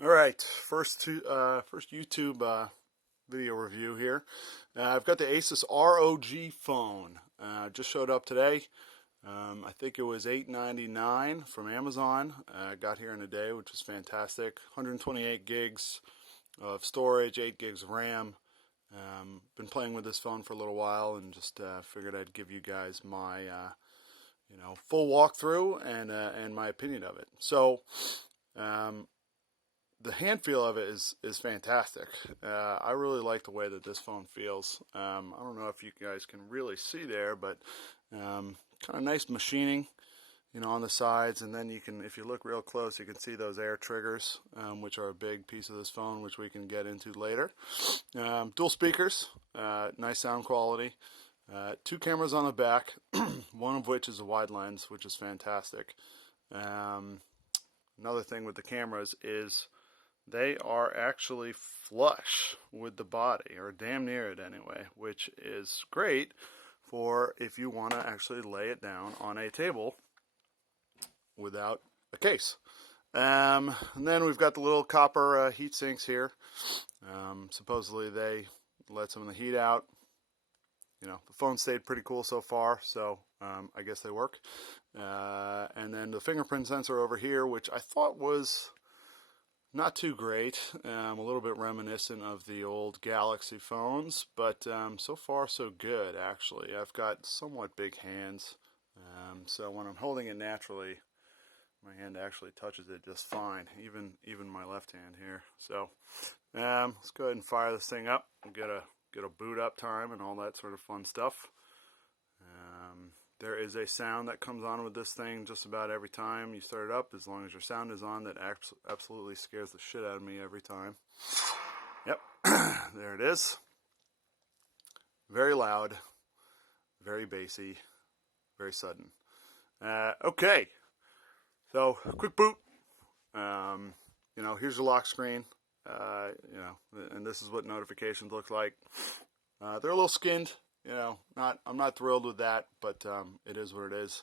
All right, first YouTube video review here. I've got the ASUS ROG phone. Just showed up today. I think it was $8.99 from Amazon. Got here in a day, which is fantastic. 128 gigs of storage, 8 gigs of RAM. Been playing with this phone for a little while, and just figured I'd give you guys my full walkthrough and my opinion of it. So. The hand feel of it is fantastic. I really like the way that this phone feels. I don't know if you guys can really see there, but kind of nice machining, on the sides. And then you can, if you look real close, you can see those air triggers, which are a big piece of this phone, which we can get into later. Dual speakers, nice sound quality. 2 cameras on the back, one of which is a wide lens, which is fantastic. Another thing with the cameras is they are actually flush with the body, or damn near it anyway, which is great for if you want to actually lay it down on a table without a case. And then we've got the little copper heat sinks here. Supposedly they let some of the heat out. The phone stayed pretty cool so far, so I guess they work. And then the fingerprint sensor over here, which I thought was not too great, a little bit reminiscent of the old Galaxy phones, but so far so good actually. I've got somewhat big hands, so when I'm holding it naturally, my hand actually touches it just fine, even my left hand here. So let's go ahead and fire this thing up. We'll get a boot up time and all that sort of fun stuff. There is a sound that comes on with this thing just about every time you start it up, as long as your sound is on. That absolutely scares the shit out of me every time. Yep, there it is. Very loud, very bassy, very sudden. Okay, so quick boot. Here's your lock screen. And this is what notifications look like. They're a little skinned. I'm not thrilled with that, but it is what it is.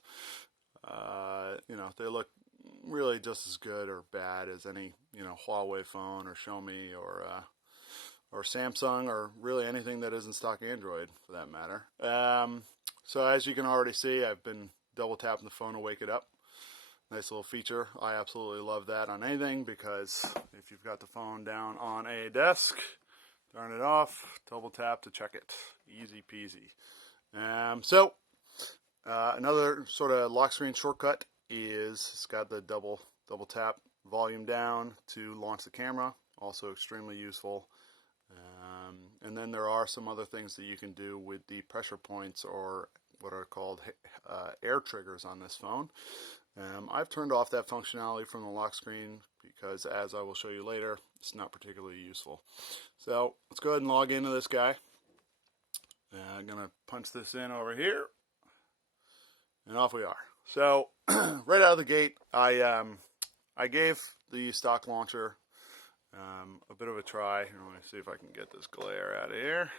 They look really just as good or bad as any Huawei phone or Xiaomi or Samsung, or really anything that isn't stock Android for that matter. So as you can already see, I've been double tapping the phone to wake it up. Nice little feature. I absolutely love that on anything, because if you've got the phone down on a desk, turn it off, double tap to check it. Easy peasy. Another sort of lock screen shortcut is it's got the double tap volume down to launch the camera. Also extremely useful. And then there are some other things that you can do with the pressure points, or what are called air triggers on this phone. I've turned off that functionality from the lock screen because, as I will show you later, it's not particularly useful. So let's go ahead and log into this guy. I'm going to punch this in over here, and off we are. So right out of the gate, I gave the stock launcher a bit of a try. Let me see if I can get this glare out of here.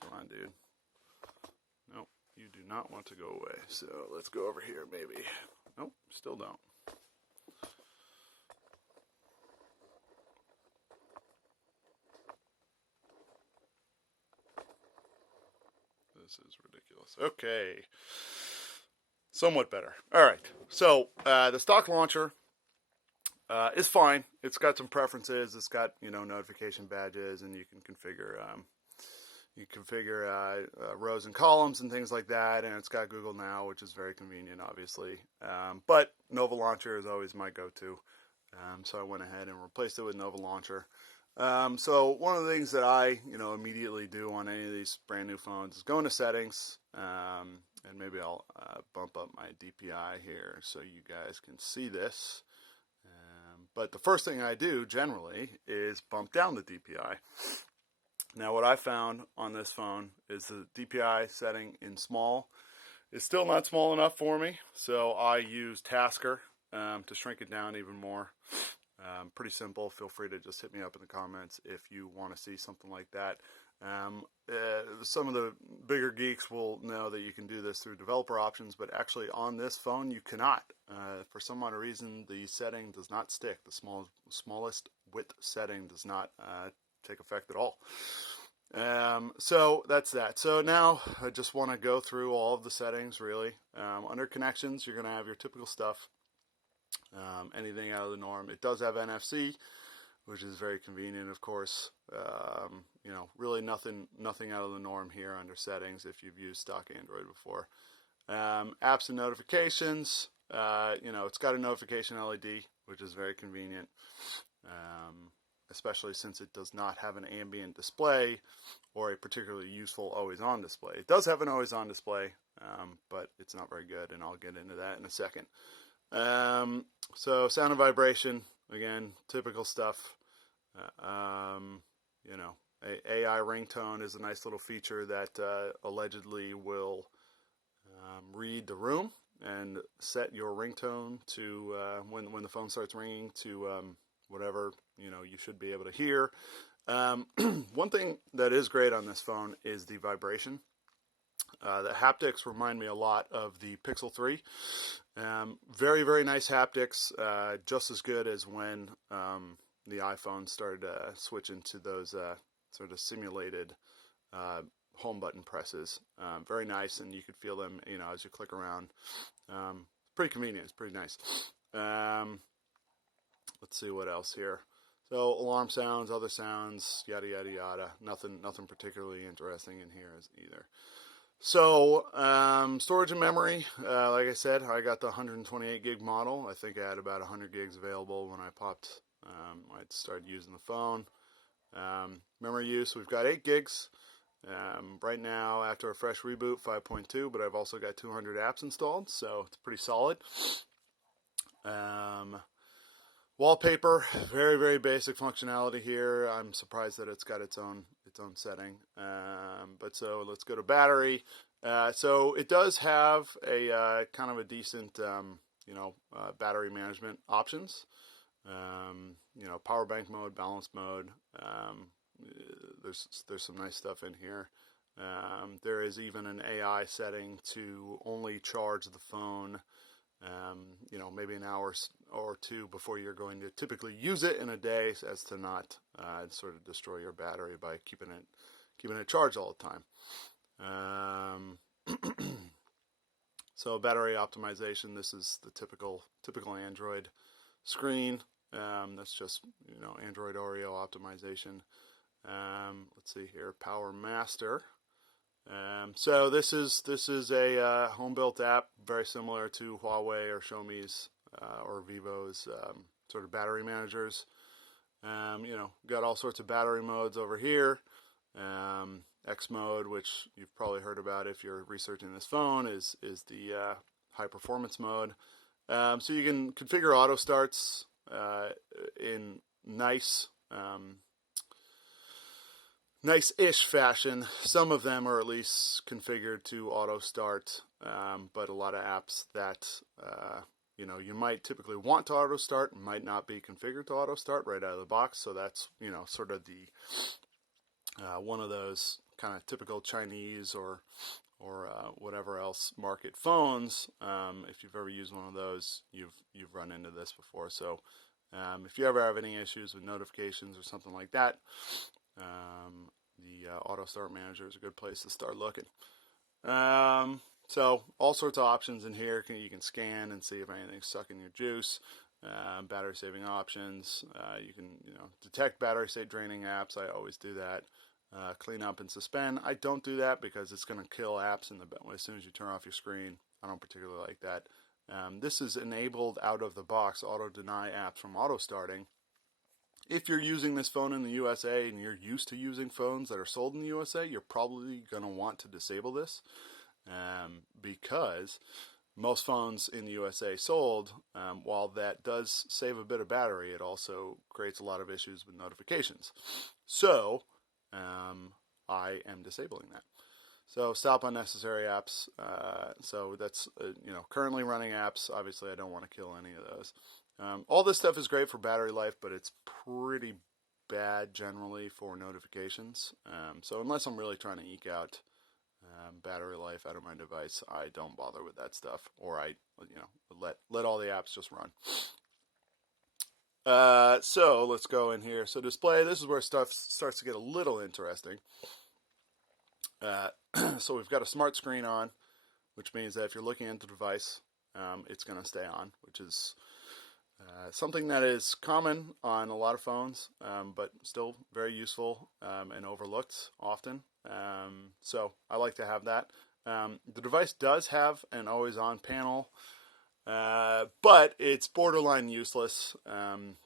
Come on, dude. Nope, you do not want to go away. So let's go over here, maybe. Nope, still don't. This is ridiculous. Okay. Somewhat better. All right. So the stock launcher is fine. It's got some preferences. It's got notification badges, and you can configure rows and columns and things like that. And it's got Google Now, which is very convenient, obviously. But Nova Launcher is always my go-to. So I went ahead and replaced it with Nova Launcher. So one of the things that I, immediately do on any of these brand new phones is go into settings, and maybe I'll bump up my DPI here so you guys can see this. But the first thing I do generally is bump down the DPI. Now what I found on this phone is the DPI setting in small is still not small enough for me, so I use Tasker to shrink it down even more. Pretty simple. Feel free to just hit me up in the comments if you want to see something like that. Some of the bigger geeks will know that you can do this through developer options, but actually on this phone you cannot. For some odd reason, the setting does not stick. The smallest width setting does not take effect at all. So that's that. So now I just want to go through all of the settings really. Under connections, you're going to have your typical stuff. Anything out of the norm. It does have NFC, which is very convenient, of course. Really nothing out of the norm here under settings if you've used stock Android before. Apps and notifications. It's got a notification LED, which is very convenient, especially since it does not have an ambient display or a particularly useful always-on display. It does have an always-on display, but it's not very good, and I'll get into that in a second. So sound and vibration, again, typical stuff. AI ringtone is a nice little feature that allegedly will read the room and set your ringtone to when the phone starts ringing to whatever you should be able to hear. One thing that is great on this phone is the vibration. The haptics remind me a lot of the Pixel 3. Very, very nice haptics, just as good as when the iPhone started switching to those sort of simulated home button presses. Very nice, and you could feel them, as you click around. Pretty convenient. It's pretty nice. Let's see what else here. So alarm sounds, other sounds, yada yada yada. Nothing particularly interesting in here either. So storage and memory, like I said, I got the 128 gig model. I think I had about 100 gigs available when I started using the phone. Memory use, we've got 8 gigs. Right now, after a fresh reboot, 5.2, but I've also got 200 apps installed, so it's pretty solid. Wallpaper, very, very basic functionality here. I'm surprised that it's got its own setting. But so let's go to battery. So it does have a kind of a decent, battery management options. Power bank mode, balance mode. There's some nice stuff in here. There is even an AI setting to only charge the phone maybe an hour or two before you're going to typically use it in a day, as to not sort of destroy your battery by keeping it charged all the time. So battery optimization, this is the typical Android screen. That's just Android Oreo optimization. Let's see here, Power Master. So this is a home-built app, very similar to Huawei or Xiaomi's or Vivo's sort of battery managers. Got all sorts of battery modes over here. X mode, which you've probably heard about if you're researching this phone, is the high performance mode. So you can configure auto starts in nice-ish fashion. Some of them are at least configured to auto start, but a lot of apps that you might typically want to auto start might not be configured to auto start right out of the box. So that's sort of the one of those kind of typical Chinese or whatever else market phones. If you've ever used one of those, you've run into this before. So if you ever have any issues with notifications or something like that, the Auto Start Manager is a good place to start looking. So all sorts of options in here. You can scan and see if anything's sucking your juice. Battery saving options. You can detect battery state draining apps. I always do that. Clean up and suspend. I don't do that because it's going to kill apps as soon as you turn off your screen. I don't particularly like that. This is enabled out of the box. Auto deny apps from auto starting. If you're using this phone in the USA and you're used to using phones that are sold in the USA, you're probably going to want to disable this because most phones in the USA sold, while that does save a bit of battery, it also creates a lot of issues with notifications. So I am disabling that. So stop unnecessary apps. So that's currently running apps. Obviously, I don't want to kill any of those. All this stuff is great for battery life, but it's pretty bad generally for notifications. So unless I'm really trying to eke out battery life out of my device, I don't bother with that stuff, or I, let all the apps just run. So let's go in here. So display, this is where stuff starts to get a little interesting. So we've got a smart screen on, which means that if you're looking at the device, it's going to stay on, which is something that is common on a lot of phones, but still very useful and overlooked often. So I like to have that. The device does have an always-on panel, but it's borderline useless,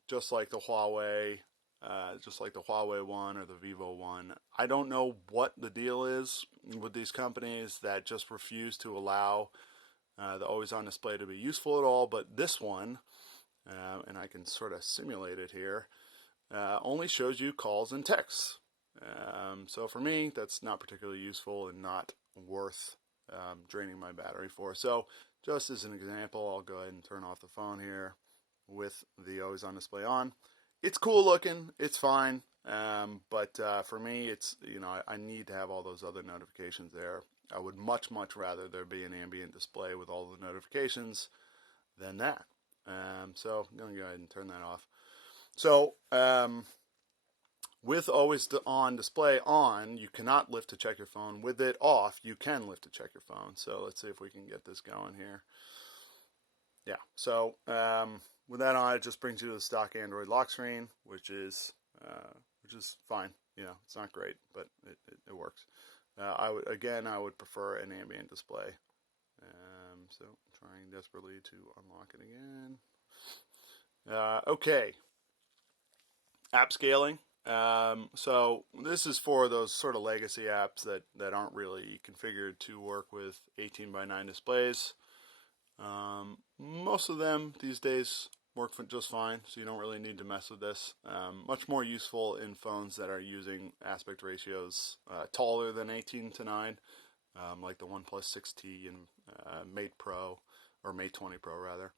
just like the Huawei one or the Vivo one. I don't know what the deal is with these companies that just refuse to allow the always-on display to be useful at all, but this one, and I can sort of simulate it here, only shows you calls and texts. So for me, that's not particularly useful and not worth draining my battery for. So just as an example, I'll go ahead and turn off the phone here with the always-on display on. It's cool looking, it's fine, but for me, it's, I need to have all those other notifications there. I would much rather there be an ambient display with all the notifications than that. So I'm going to go ahead and turn that off. So with always on display on, you cannot lift to check your phone. With it off, you can lift to check your phone. So let's see if we can get this going here. Yeah, so with that on, it just brings you to the stock Android lock screen, which is fine. It's not great, but it works. I would prefer an ambient display. So trying desperately to unlock it again. Okay. App scaling. So this is for those sort of legacy apps that aren't really configured to work with 18:9 displays. Most of them these days work just fine, so you don't really need to mess with this. Much more useful in phones that are using aspect ratios taller than 18:9, like the OnePlus 6T and Mate Pro, or Mate 20 Pro rather.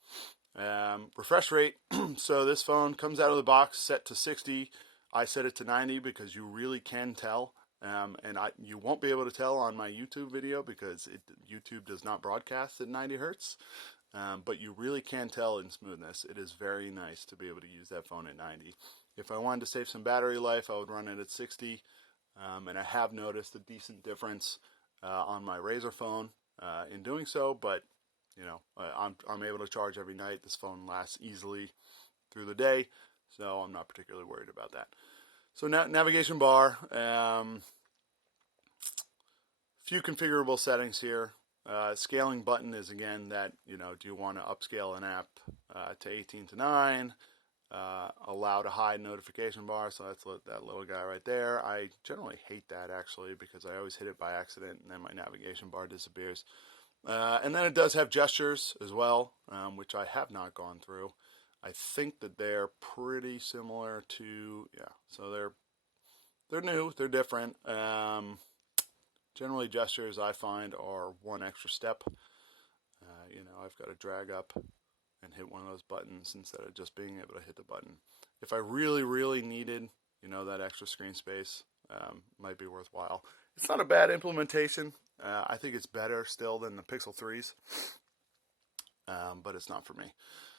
Refresh rate, so this phone comes out of the box set to 60. I set it to 90 because you really can tell, and you won't be able to tell on my YouTube video because YouTube does not broadcast at 90 hertz, but you really can tell in smoothness. It is very nice to be able to use that phone at 90. If I wanted to save some battery life, I would run it at 60, and I have noticed a decent difference on my Razr phone in doing so, but I'm able to charge every night. This phone lasts easily through the day, so I'm not particularly worried about that. So navigation bar, few configurable settings here. Scaling button is again that, do you want to upscale an app to 18:9? Allow to hide notification bar, so that's that little guy right there. I generally hate that actually because I always hit it by accident and then my navigation bar disappears. And then it does have gestures as well, which I have not gone through. I think that they're pretty similar to, so they're new, they're different. Generally gestures I find are one extra step. I've got to drag up and hit one of those buttons instead of just being able to hit the button. If I really needed, that extra screen space, might be worthwhile. It's not a bad implementation. I think it's better still than the Pixel 3s, but it's not for me.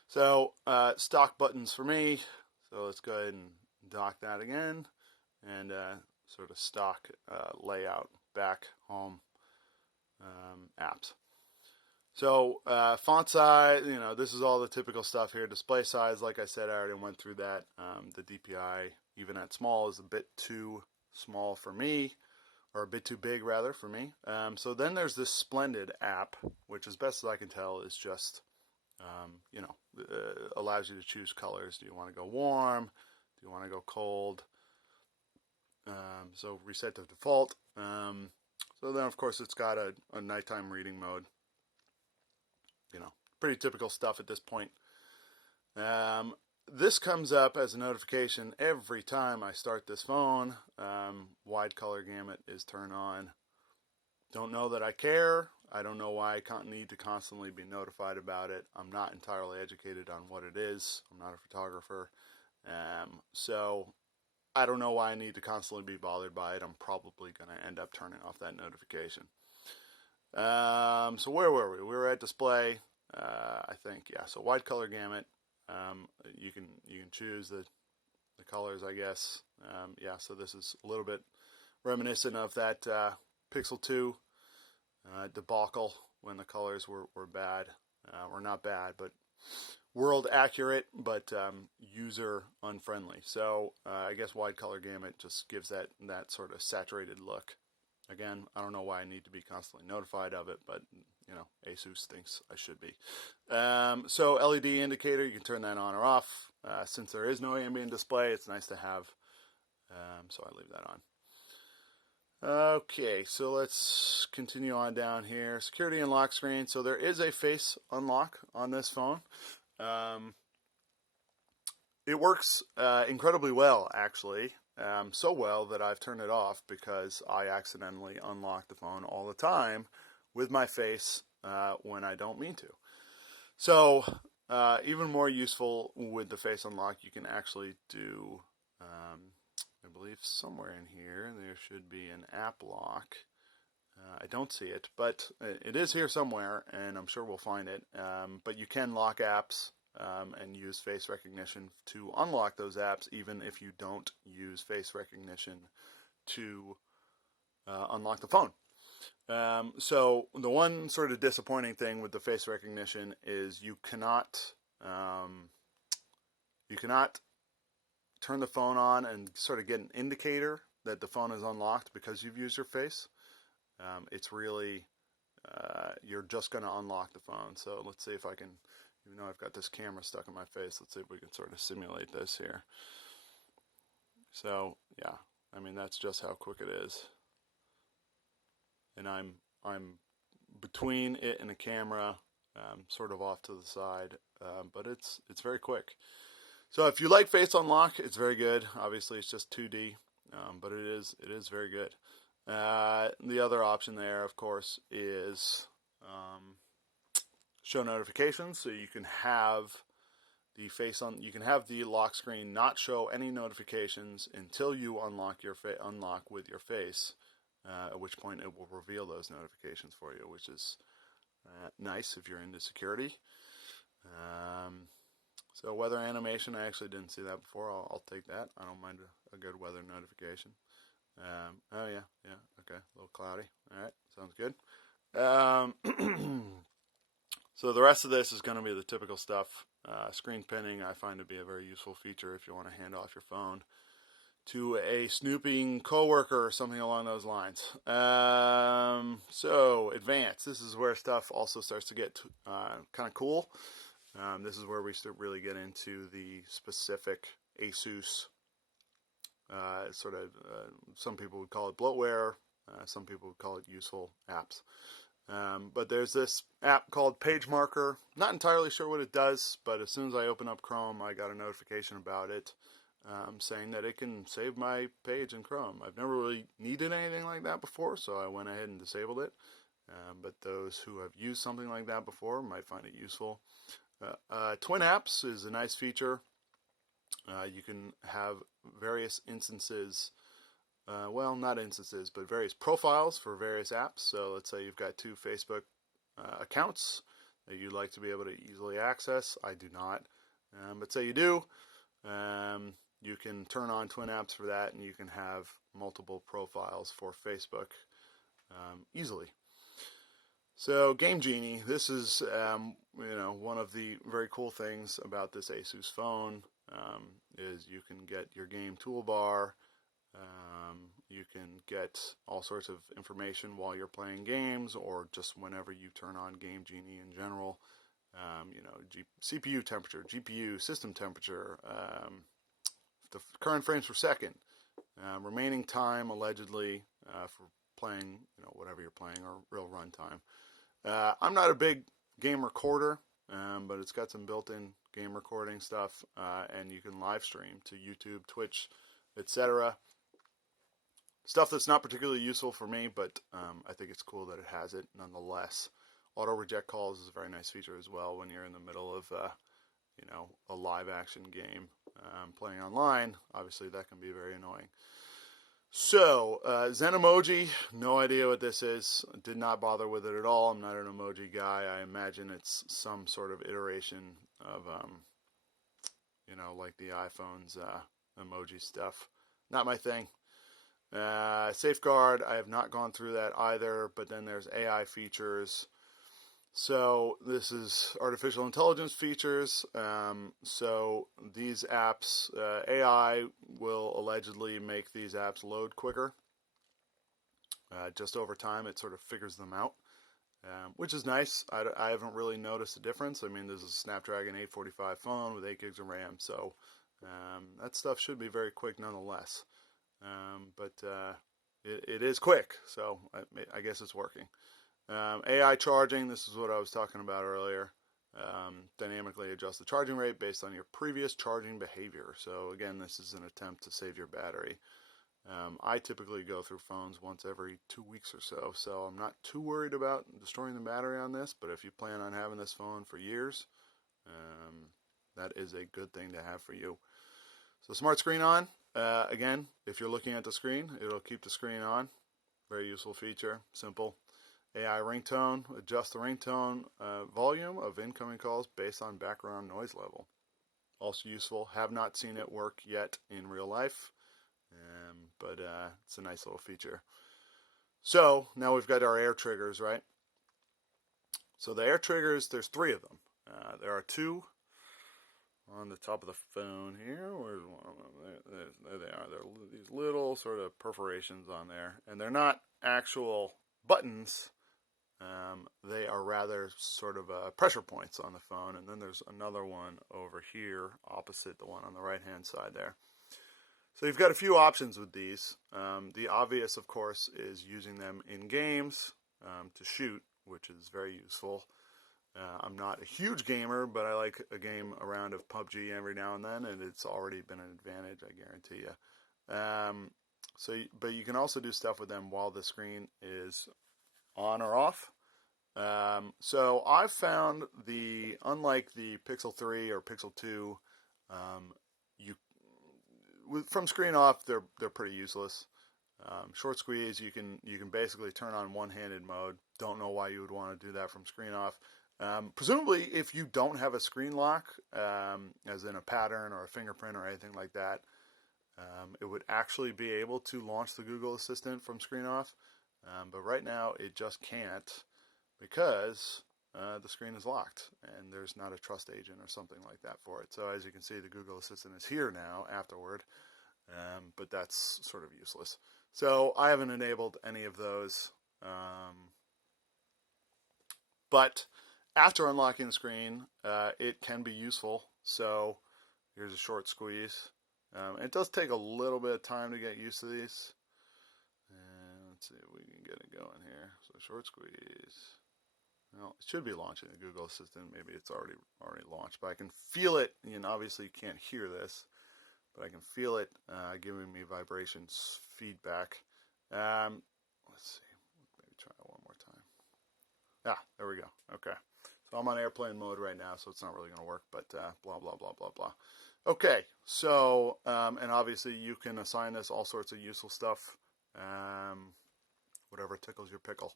So stock buttons for me. So let's go ahead and dock that again, and sort of stock layout, back, home, apps. So font size, this is all the typical stuff here. Display size, like I said, I already went through that. The DPI, even at small, is a bit too small for me, or a bit too big rather for me. So then there's this Splendid app, which as best as I can tell is just, allows you to choose colors. Do you want to go warm? Do you want to go cold? So reset to default. So then of course it's got a nighttime reading mode. Pretty typical stuff at this point. This comes up as a notification every time I start this phone. Wide color gamut is turned on. Don't know that I care. I don't know why I need to constantly be notified about it. I'm not entirely educated on what it is. I'm not a photographer. So I don't know why I need to constantly be bothered by it. I'm probably going to end up turning off that notification. So where were we? We were at display, I think. Yeah, so wide color gamut. You can choose the colors, I guess. Yeah, so this is a little bit reminiscent of that Pixel 2 debacle when the colors were bad, or not bad, but world accurate, but user unfriendly. So I guess wide color gamut just gives that sort of saturated look. Again, I don't know why I need to be constantly notified of it, but you know, ASUS thinks I should be. So LED indicator, you can turn that on or off. Since there is no ambient display, it's nice to have. So I leave that on. Okay, so let's continue on down here. Security and lock screen. So there is a face unlock on this phone. It works incredibly well, actually. So well that I've turned it off because I accidentally unlock the phone all the time with my face when I don't mean to. So even more useful with the face unlock, you can actually do, I believe somewhere in here there should be an app lock. I don't see it, but it is here somewhere, and I'm sure we'll find it. But you can lock apps and use face recognition to unlock those apps, even if you don't use face recognition to unlock the phone. So the one sort of disappointing thing with the face recognition is you cannot turn the phone on and sort of get an indicator that the phone is unlocked because you've used your face. It's really, you're just going to unlock the phone. So let's see if I can, even though I've got this camera stuck in my face, let's see if we can sort of simulate this here. So yeah, I mean, that's just how quick it is. And I'm between it and the camera, sort of off to the side, but it's very quick. So if you like face unlock, it's very good. Obviously, it's just 2D, but it is very good. The other option there, of course, is show notifications. So you can have you can have the lock screen not show any notifications until you unlock with your face. At which point it will reveal those notifications for you, which is nice if you're into security. So weather animation, I actually didn't see that before. I'll take that. I don't mind a good weather notification. Oh yeah, okay, a little cloudy. All right, sounds good. So the rest of this is going to be the typical stuff. Screen pinning I find to be a very useful feature if you want to hand off your phone to a snooping coworker or something along those lines. So advanced. This is where stuff also starts to get kind of cool. This is where we start really get into the specific ASUS some people would call it bloatware, some people would call it useful apps. But there's this app called Page Marker. Not entirely sure what it does, but as soon as I open up Chrome, I got a notification about it saying that it can save my page in Chrome. I've never really needed anything like that before, so I went ahead and disabled it. But those who have used something like that before might find it useful. Twin apps is a nice feature. You can have various instances, well, not instances, but various profiles for various apps. So let's say you've got two Facebook accounts that you'd like to be able to easily access. I do not, but say you do. You can turn on twin apps for that, and you can have multiple profiles for Facebook easily. So Game Genie, this is one of the very cool things about this ASUS phone. Is you can get your game toolbar, you can get all sorts of information while you're playing games, or just whenever you turn on Game Genie in general. CPU temperature, GPU, system temperature, the current frames per second, remaining time allegedly for playing, whatever you're playing, or real runtime. I'm not a big game recorder, but it's got some built-in game recording stuff, and you can live stream to YouTube, Twitch, etc. Stuff that's not particularly useful for me, but I think it's cool that it has it nonetheless. Auto reject calls is a very nice feature as well when you're in the middle of a live action game. playing online, obviously that can be very annoying. So, Zen emoji, no idea what this is. Did not bother with it at all. I'm not an emoji guy. I imagine it's some sort of iteration of, like the iPhone's emoji stuff. Not my thing. Safeguard, I have not gone through that either, but then there's AI features. So this is artificial intelligence features. So these apps, AI will allegedly make these apps load quicker. Just over time, it sort of figures them out, which is nice. I haven't really noticed a difference. I mean, there's a Snapdragon 845 phone with 8 gigs of RAM, so that stuff should be very quick nonetheless. But it is quick, so I guess it's working. AI charging, this is what I was talking about earlier. Dynamically adjust the charging rate based on your previous charging behavior. So again, this is an attempt to save your battery. I typically go through phones once every 2 weeks or so, so I'm not too worried about destroying the battery on this, but if you plan on having this phone for years, that is a good thing to have for you. So smart screen on, again, if you're looking at the screen, it'll keep the screen on. Very useful feature, simple. AI ringtone, adjust the ringtone volume of incoming calls based on background noise level. Also useful. Have not seen it work yet in real life, but it's a nice little feature. So now we've got our air triggers, right? So the air triggers, there's 3 of them. There are 2 on the top of the phone here. Where's one of them? There they are. There are these little sort of perforations on there, and they're not actual buttons. They are rather sort of pressure points on the phone, and then there's another one over here opposite the one on the right hand side there. So you've got a few options with these. The obvious, of course, is using them in games to shoot, which is very useful. I'm not a huge gamer, but I like a round of PUBG every now and then, and it's already been an advantage, I guarantee you. But you can also do stuff with them while the screen is on or off. So I've found unlike the Pixel 3 or Pixel 2, from screen off, they're pretty useless. Short squeeze, you can basically turn on one-handed mode. Don't know why you would want to do that from screen off. Presumably, if you don't have a screen lock, as in a pattern or a fingerprint or anything like that, it would actually be able to launch the Google Assistant from screen off. But right now, it just can't because the screen is locked and there's not a trust agent or something like that for it. So as you can see, the Google Assistant is here now afterward, but that's sort of useless. So I haven't enabled any of those. But after unlocking the screen, it can be useful. So here's a short squeeze. It does take a little bit of time to get used to these. Let's see if we can get it going here. So short squeeze. Well, it should be launching the Google Assistant. Maybe it's already launched, but I can feel it. Obviously you can't hear this, but I can feel it giving me vibrations feedback. Let's see. Maybe try it one more time. There we go. Okay. So I'm on airplane mode right now, so it's not really going to work, but blah, blah, blah, blah, blah. Okay. So, and obviously you can assign this all sorts of useful stuff. Whatever tickles your pickle.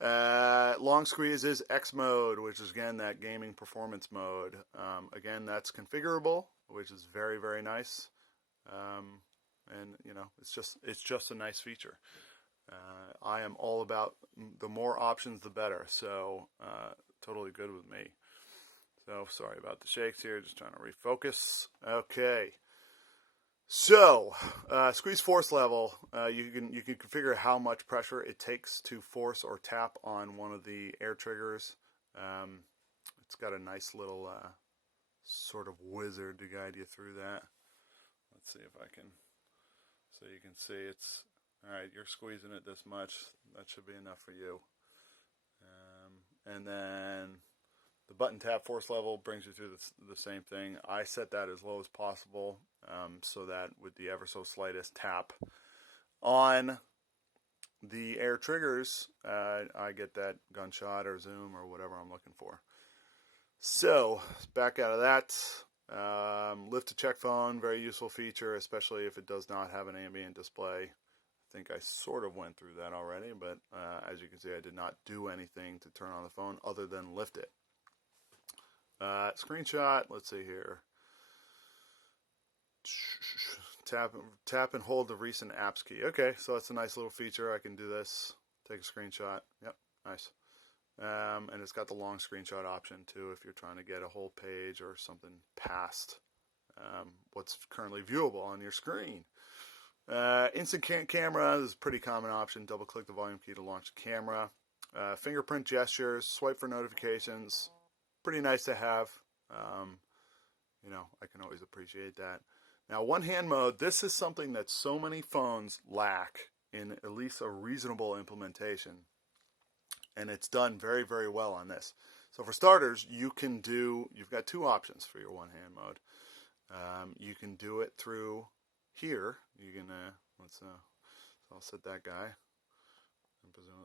Long squeeze is X mode, which is again that gaming performance mode. Again, that's configurable, which is very, very nice. And it's just a nice feature. I am all about the more options, the better. So totally good with me. So sorry about the shakes here. Just trying to refocus. Okay. So, squeeze force level, you can configure how much pressure it takes to force or tap on one of the air triggers. It's got a nice little sort of wizard to guide you through that. Let's see if I can, so you can see it's, alright, you're squeezing it this much, that should be enough for you. And then the button tap force level brings you through the same thing. I set that as low as possible, so that with the ever so slightest tap on the air triggers, I get that gunshot or zoom or whatever I'm looking for. So back out of that. Lift to check phone, very useful feature, especially if it does not have an ambient display. I think I sort of went through that already, but as you can see, I did not do anything to turn on the phone other than lift it. Screenshot, let's see here. Tap and hold the recent apps key. Okay, so that's a nice little feature. I can do this, take a screenshot. Yep, nice. And it's got the long screenshot option too if you're trying to get a whole page or something past what's currently viewable on your screen. Instant camera is a pretty common option. Double click the volume key to launch the camera. Fingerprint gestures, swipe for notifications. Pretty nice to have. I can always appreciate that. Now, one hand mode, this is something that so many phones lack in at least a reasonable implementation. And it's done very, very well on this. So for starters, you've got two options for your one hand mode. You can do it through here. You can, so I'll set that guy.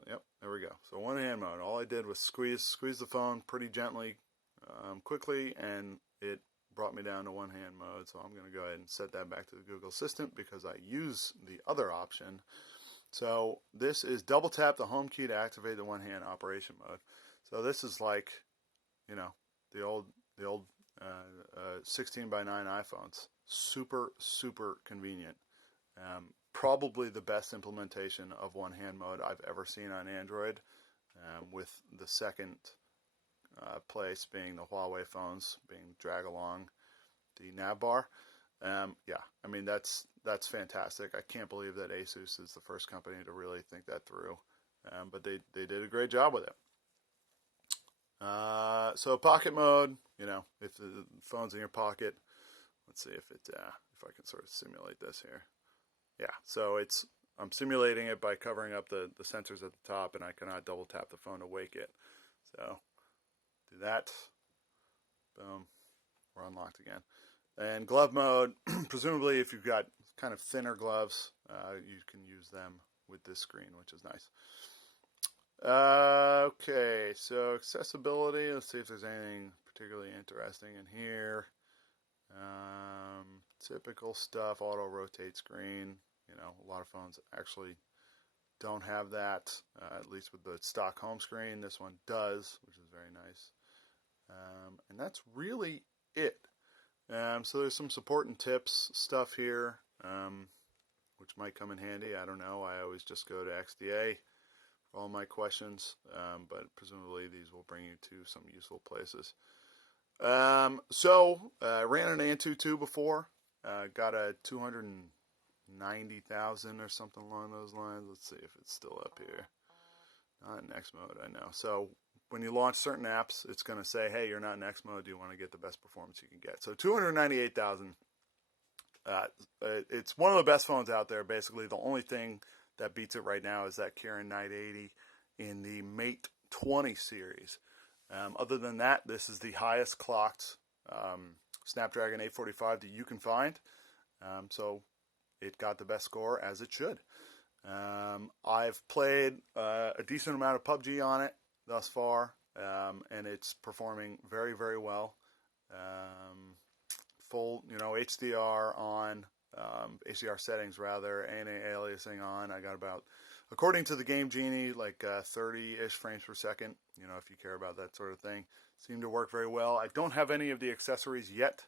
Yep, there we go. So one hand mode. All I did was squeeze the phone pretty gently, quickly, and it brought me down to one hand mode. So I'm going to go ahead and set that back to the Google Assistant because I use the other option. So this is double tap the home key to activate the one hand operation mode. So this is like, the old 16 by 9 iPhones. Super, super convenient. Probably the best implementation of one hand mode I've ever seen on Android, with the second place being the Huawei phones being drag along the nav bar. That's fantastic. I can't believe that ASUS is the first company to really think that through, but they did a great job with it. So pocket mode, if the phone's in your pocket, let's see if I can sort of simulate this here. Yeah, so I'm simulating it by covering up the sensors at the top, and I cannot double tap the phone to wake it. So do that. Boom. We're unlocked again. And glove mode, presumably if you've got kind of thinner gloves, you can use them with this screen, which is nice. Okay, so accessibility. Let's see if there's anything particularly interesting in here. Typical stuff, auto rotate screen. A lot of phones actually don't have that, at least with the stock home screen. This one does, which is very nice. And that's really it. So there's some support and tips stuff here, which might come in handy. I don't know. I always just go to XDA for all my questions, but presumably these will bring you to some useful places. I ran an Antutu before. Got a 290,000 or something along those lines. Let's see if it's still up here. Not in X mode, I know. So when you launch certain apps, it's going to say, hey, you're not in X mode. Do you want to get the best performance you can get? So 298,000. It's one of the best phones out there. Basically, the only thing that beats it right now is that Kirin 980 in the Mate 20 series. Other than that, this is the highest clocked Snapdragon 845 that you can find. So it got the best score, as it should. I've played a decent amount of PUBG on it thus far, and it's performing very, very well. Full, HDR on, HDR settings rather, anti-aliasing on. I got about, according to the Game Genie, like 30-ish frames per second, if you care about that sort of thing. Seem to work very well. I don't have any of the accessories yet,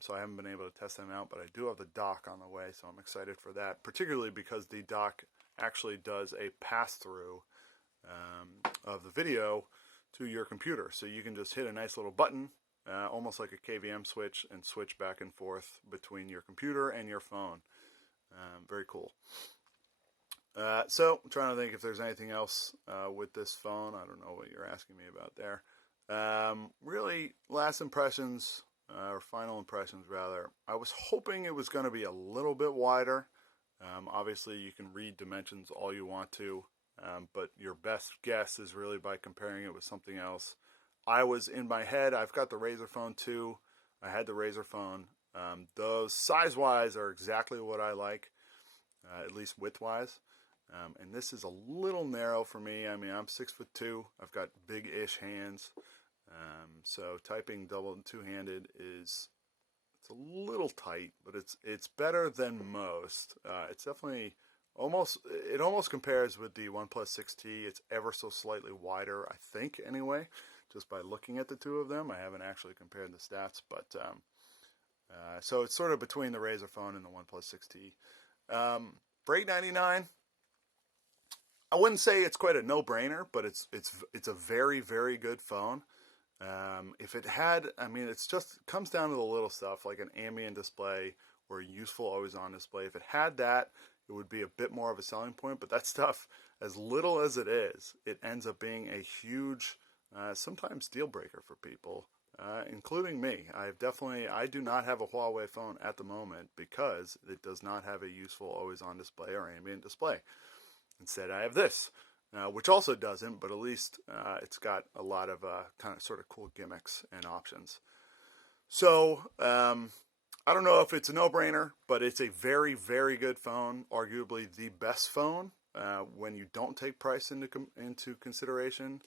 so I haven't been able to test them out, but I do have the dock on the way, so I'm excited for that, particularly because the dock actually does a pass-through of the video to your computer. So you can just hit a nice little button, almost like a KVM switch, and switch back and forth between your computer and your phone. Very cool. So I'm trying to think if there's anything else with this phone. I don't know what you're asking me about there. Really, last impressions, or final impressions rather. I was hoping it was going to be a little bit wider. Obviously, you can read dimensions all you want to, but your best guess is really by comparing it with something else. I was in my head, I've got the Razer phone too. I had the Razer phone. Those size-wise are exactly what I like, at least width-wise. And this is a little narrow for me. I mean, I'm 6'2". I've got big-ish hands. So typing two-handed is It's a little tight, but it's better than most. It's definitely almost compares with the OnePlus 6T. It's ever so slightly wider, I think, anyway, just by looking at the two of them. I haven't actually compared the stats, but so it's sort of between the Razer phone and the OnePlus 6T. For $899, I wouldn't say it's quite a no-brainer, but it's a very, very good phone. If it had, I mean, it's just comes down to the little stuff like an ambient display or a useful always-on display. If it had that, it would be a bit more of a selling point. But that stuff, as little as it is, it ends up being a huge, sometimes deal breaker for people, including me. I do not have a Huawei phone at the moment because it does not have a useful always-on display or ambient display. Instead, I have this. Which also doesn't, but at least it's got a lot of kind of sort of cool gimmicks and options. So I don't know if it's a no-brainer, but it's a very, very good phone, arguably the best phone when you don't take price into consideration.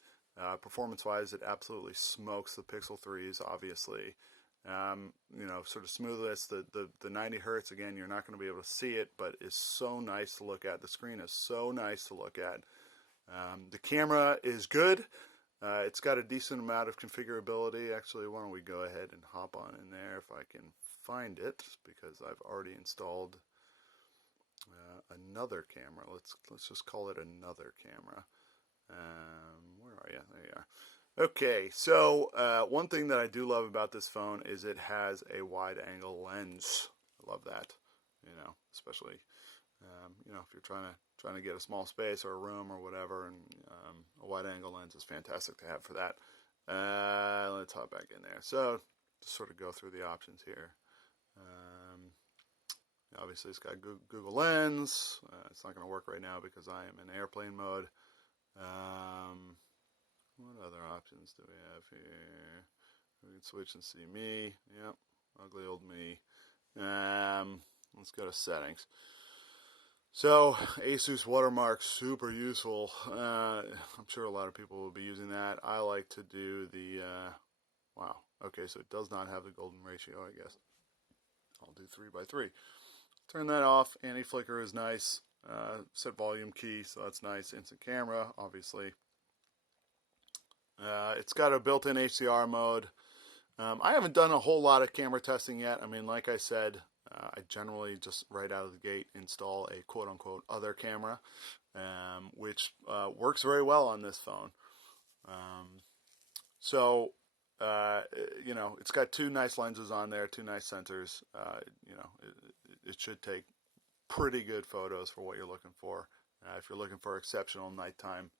Performance-wise, it absolutely smokes the Pixel 3s, obviously. Sort of smoothness, the 90 hertz, again, you're not going to be able to see it, but it's so nice to look at. The screen is so nice to look at. The camera is good. It's got a decent amount of configurability. Actually, why don't we go ahead and hop on in there if I can find it, because I've already installed another camera. Let's just call it another camera. Where are you? There you are. Okay, so one thing that I do love about this phone is it has a wide-angle lens. I love that, especially if you're trying to get a small space or a room or whatever, and a wide-angle lens is fantastic to have for that. Let's hop back in there. So just sort of go through the options here. Obviously, it's got Google Lens. It's not going to work right now because I am in airplane mode. What other options do we have here? We can switch and see me. Yep, ugly old me. Let's go to settings. So, ASUS watermark, super useful. I'm sure a lot of people will be using that. I like to do the, wow, okay, so it does not have the golden ratio, I guess. I'll do 3x3. Turn that off. Anti-flicker is nice. Set volume key, so that's nice. Instant camera, obviously. It's got a built-in HDR mode. I haven't done a whole lot of camera testing yet. I mean, like I said, I generally just right out of the gate install a quote-unquote other camera, which works very well on this phone. It's got two nice lenses on there, two nice sensors. It should take pretty good photos for what you're looking for. If you're looking for exceptional nighttime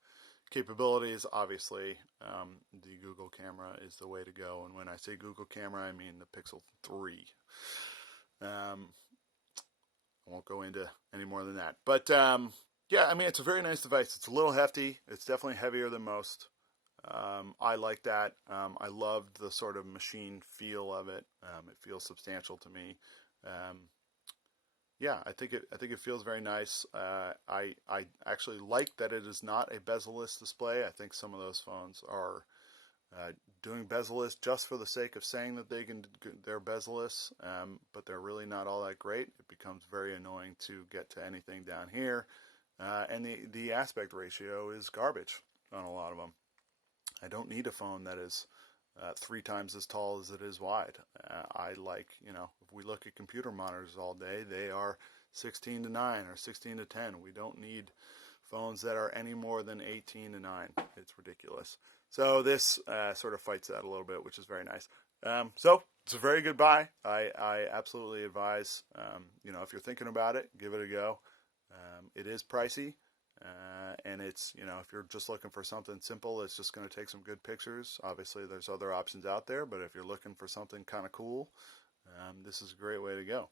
capabilities, obviously the Google camera is the way to go. And when I say Google camera, I mean the Pixel 3. I won't go into any more than that. But yeah, I mean, it's a very nice device. It's a little hefty. It's definitely heavier than most. I like that. I loved the sort of machine feel of it. It feels substantial to me. Yeah, I think it feels very nice. I actually like that it is not a bezel-less display. I think some of those phones are doing bezel-less just for the sake of saying that they're bezel-less, but they're really not all that great. It becomes very annoying to get to anything down here, and the aspect ratio is garbage on a lot of them. I don't need a phone that is 3 times as tall as it is wide. I like, if we look at computer monitors all day, they are 16:9 or 16:10. We don't need phones that are any more than 18:9. It's ridiculous. So this sort of fights that a little bit, which is very nice. So it's a very good buy. I absolutely advise, if you're thinking about it, give it a go. It is pricey. And it's, if you're just looking for something simple, it's just going to take some good pictures. Obviously, there's other options out there, but if you're looking for something kind of cool, this is a great way to go.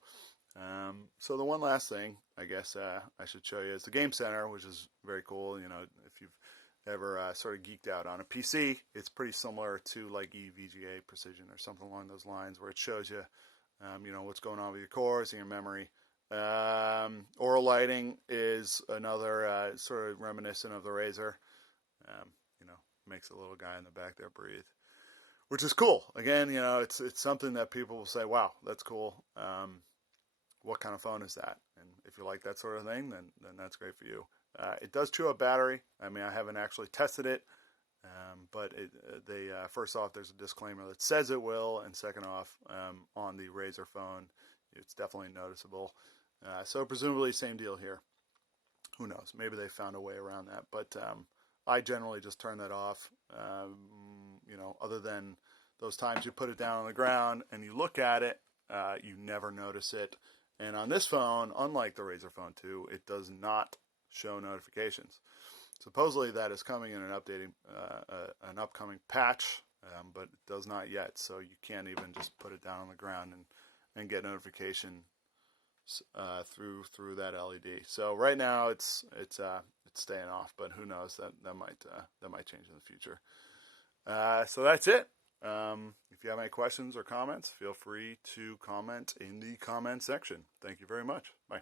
So the one last thing, I guess, I should show you is the Game Center, which is very cool. If you've ever sort of geeked out on a PC, it's pretty similar to like eVGA Precision or something along those lines, where it shows you, what's going on with your cores and your memory. Oral lighting is another sort of reminiscent of the Razer. Makes the little guy in the back there breathe. which is cool. Again, it's something that people will say, "Wow, that's cool. What kind of phone is that?" And if you like that sort of thing, then that's great for you. It does chew up battery. I mean, I haven't actually tested it, but first off, there's a disclaimer that says it will, and second off, on the Razr phone, it's definitely noticeable. So presumably, same deal here. Who knows? Maybe they found a way around that, but I generally just turn that off. Other than those times you put it down on the ground and you look at it, you never notice it. And on this phone, unlike the Razr phone 2, it does not show notifications. Supposedly that is coming in an upcoming patch, but it does not yet. So you can't even just put it down on the ground and get notification through that LED. So right now it's staying off, but who knows, that might change in the future. So that's it. If you have any questions or comments, feel free to comment in the comment section. Thank you very much. Bye.